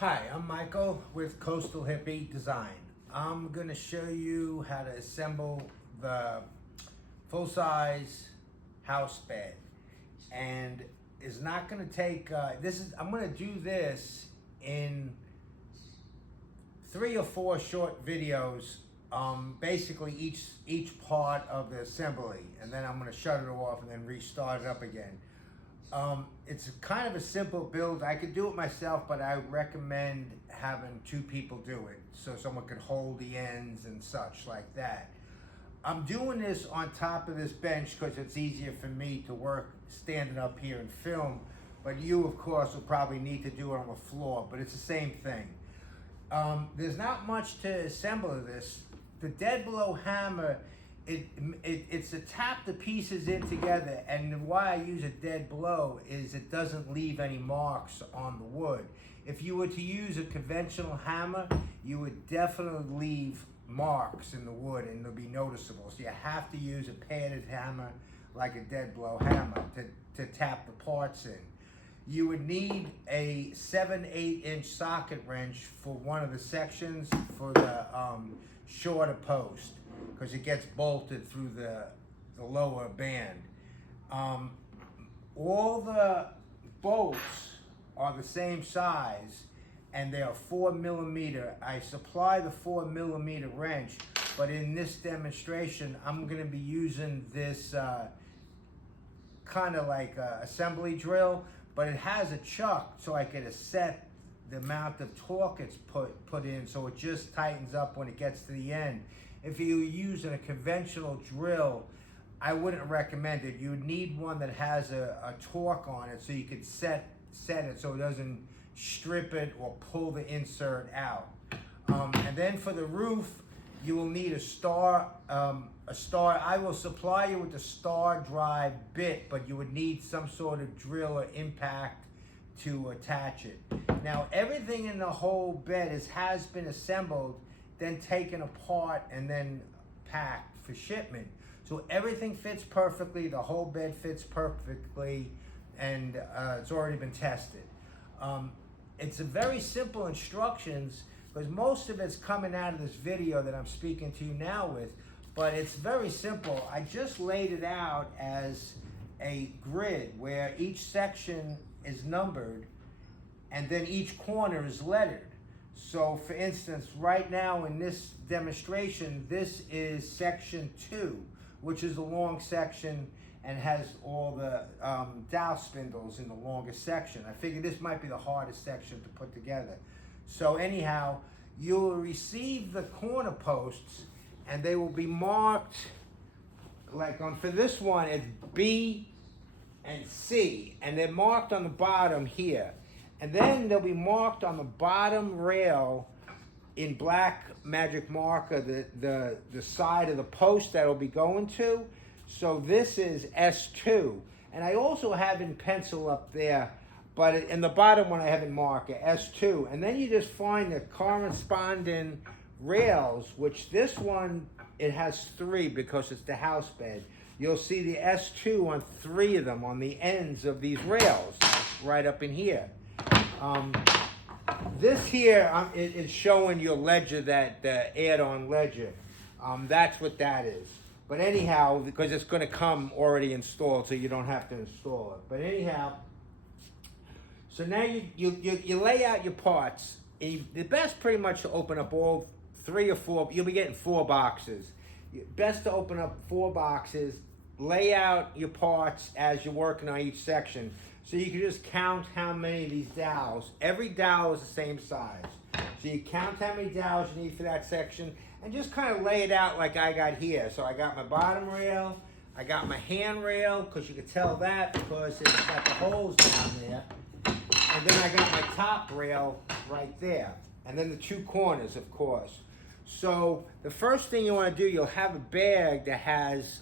Hi, I'm Michael with Coastal Hippie Design. I'm going to show you how to assemble the full-size house bed, and it's not going to take I'm going to do this in 3 or 4 short videos, basically each part of the assembly, and then I'm going to shut it off and then restart it up again. It's kind of a simple build. I could do it myself, but I recommend having 2 people do it so someone could hold the ends and such like that. I'm doing this on top of this bench because it's easier for me to work standing up here and film, but you of course will probably need to do it on the floor, but it's the same thing. There's not much to assemble of this. The dead blow hammer, it's to tap the pieces in together, and why I use a dead blow is it doesn't leave any marks on the wood. If you were to use a conventional hammer, you would definitely leave marks in the wood and they'll be noticeable. So you have to use a padded hammer like a dead blow hammer to tap the parts in. You would need a 7/8 inch socket wrench for one of the sections for the shorter post, because it gets bolted through the lower band. All the bolts are the same size and they are 4mm. I supply the 4mm wrench, but in this demonstration I'm going to be using this kind of like a assembly drill, but it has a chuck so I can set the amount of torque it's put in, so it just tightens up when it gets to the end. If you're using a conventional drill, I wouldn't recommend it. You need one that has a torque on it so you could set it so it doesn't strip it or pull the insert out. And then for the roof, you will need a star. I will supply you with the star drive bit, but you would need some sort of drill or impact to attach it. Now everything in the whole bed has been assembled, then taken apart and then packed for shipment. So everything fits perfectly, the whole bed fits perfectly, and it's already been tested. It's a very simple instructions because most of it's coming out of this video that I'm speaking to you now with, but it's very simple. I just laid it out as a grid where each section is numbered and then each corner is lettered. So for instance, right now in this demonstration, this is section 2, which is a long section and has all the dowel spindles in the longest section. I figured this might be the hardest section to put together. So anyhow, you'll receive the corner posts and they will be marked, like for this one, it's B and C, and they're marked on the bottom here. And then they'll be marked on the bottom rail in black magic marker, the side of the post that will be going to. So this is S2. And I also have in pencil up there, but in the bottom one I have in marker, S2. And then you just find the corresponding rails, which this one, it has 3 because it's the house bed. You'll see the S2 on 3 of them on the ends of these rails, right up in here. This here is showing your ledger, that the add-on ledger. That's what that is. But anyhow, because it's going to come already installed, so you don't have to install it. But anyhow, so now you lay out your parts. The best pretty much to open up all 3 or 4. You'll be getting 4 boxes. Best to open up 4 boxes. Lay out your parts as you're working on each section. So you can just count how many of these dowels. Every dowel is the same size. So you count how many dowels you need for that section and just kind of lay it out like I got here. So I got my bottom rail, I got my handrail, because you can tell that because it's got the holes down there. And then I got my top rail right there. And then the 2 corners, of course. So the first thing you want to do, you'll have a bag that has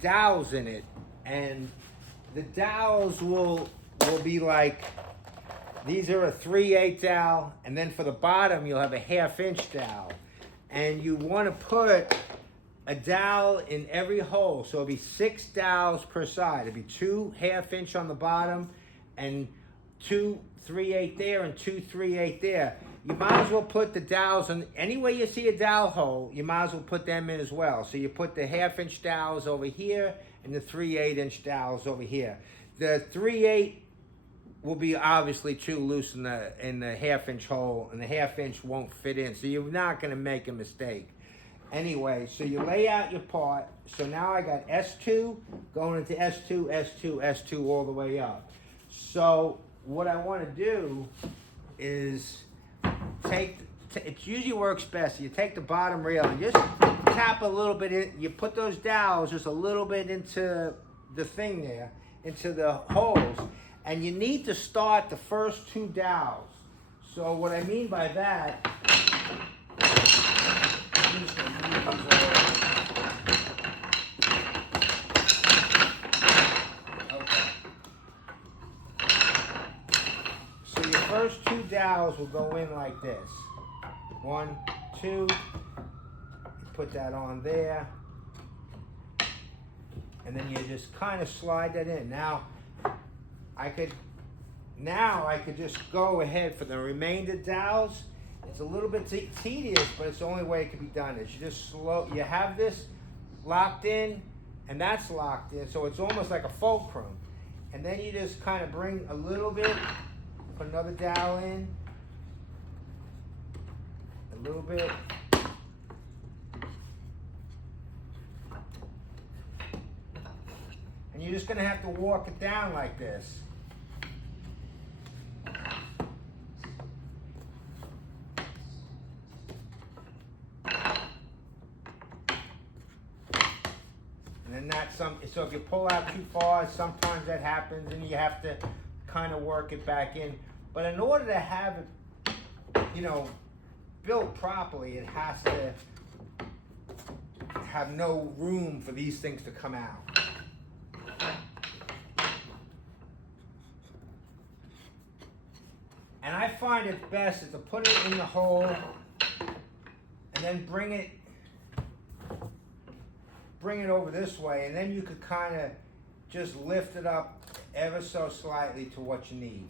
dowels in it. And the dowels will be like, these are a 3/8 dowel, and then for the bottom you'll have a 1/2 inch dowel. And you want to put a dowel in every hole, so it'll be 6 dowels per side. It'll be 2 1/2 inch on the bottom and 2 3/8 there and 2 3/8 there. You might as well put the dowels in. Anywhere you see a dowel hole, you might as well put them in as well. So you put the 1/2" dowels over here and the 3/8" dowels over here. The 3/8 will be obviously too loose in the 1/2" hole, and the 1/2" won't fit in. So you're not going to make a mistake. Anyway, so you lay out your part. So now I got S2 going into S2, S2, S2 all the way up. So what I want to do is it usually works best. You take the bottom rail and just tap a little bit in. You put those dowels just a little bit into the thing there, into the holes, and you need to start the first 2 dowels. So what I mean by that, I'm just gonna move these over. Okay. So your first 2 dowels will go in like this. 1, 2. You put that on there. And then you just kind of slide that in. Now I could just go ahead for the remainder dowels. It's a little bit tedious, but it's the only way it can be done. Is you just you have this locked in, and that's locked in, so it's almost like a fulcrum. And then you just kind of bring a little bit, put another dowel in, a little bit. And you're just gonna have to walk it down like this. And that's so if you pull out too far, sometimes that happens and you have to kind of work it back in. But in order to have it, built properly, it has to have no room for these things to come out. And I find it best is to put it in the hole and then bring it over this way, and then you could kind of just lift it up ever so slightly to what you need.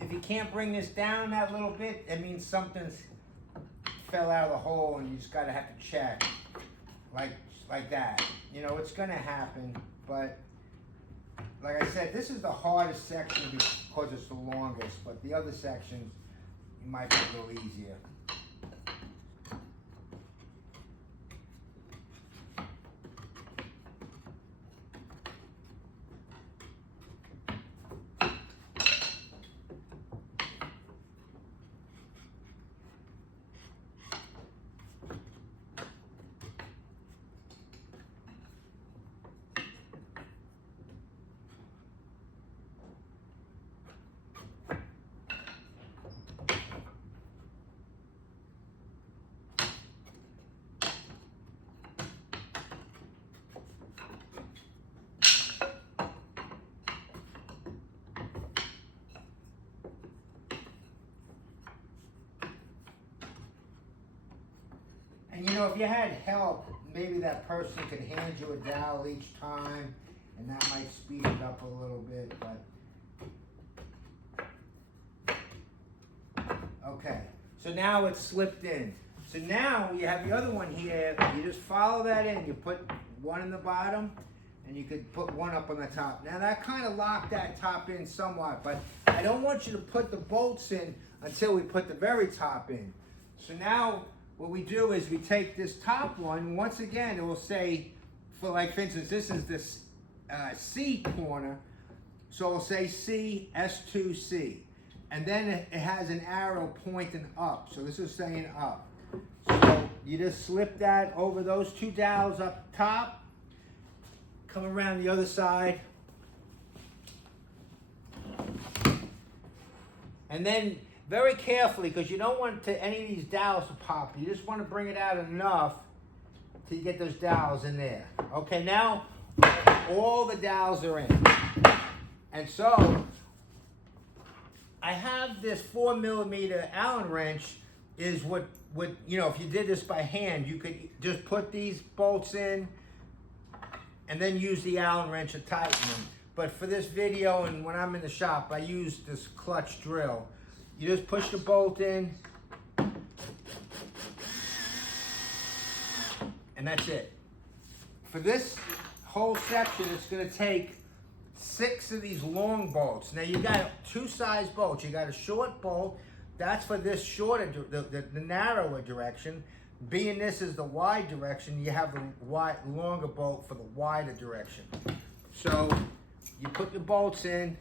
If you can't bring this down that little bit, it means something's fell out of the hole, and you just gotta have to check, like that. It's gonna happen, but like I said, this is the hardest section because it's the longest. But the other sections might be a little easier. And if you had help, maybe that person could hand you a dowel each time, and that might speed it up a little bit, but okay. So now it's slipped in. So now you have the other one here. You just follow that in. You put one in the bottom, and you could put one up on the top. Now that kind of locked that top in somewhat, but I don't want you to put the bolts in until we put the very top in. So now what we do is we take this top one. Once again, it will say, for instance, this is this C corner. So it'll say C, S2C. And then it has an arrow pointing up. So this is saying up. So You just slip that over those two dowels up top, come around the other side, and then very carefully, because you don't want any of these dowels to pop. You just want to bring it out enough till you get those dowels in there. Okay, now all the dowels are in. And so, I have this 4mm Allen wrench is what, you know, if you did this by hand, you could just put these bolts in and then use the Allen wrench to tighten them. But for this video and when I'm in the shop, I use this clutch drill. You just push the bolt in, and that's it. For this whole section, it's gonna take 6 of these long bolts. Now you got 2 size bolts. You got a short bolt, that's for this shorter, the narrower direction. Being this is the wide direction, you have the longer bolt for the wider direction. So you put the bolts in,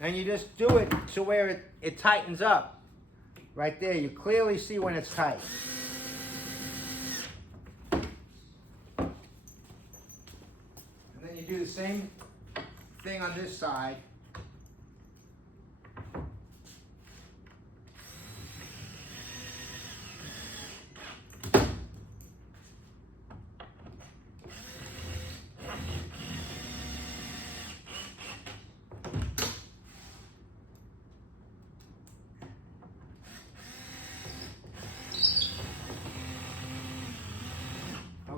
and you just do it to where it tightens up. Right there, you clearly see when it's tight. And then you do the same thing on this side.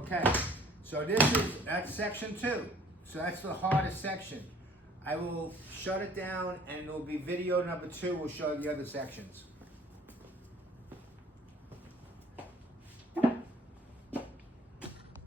Okay, so that's section 2. So that's the hardest section. I will shut it down and it'll be video number 2. We'll show the other sections.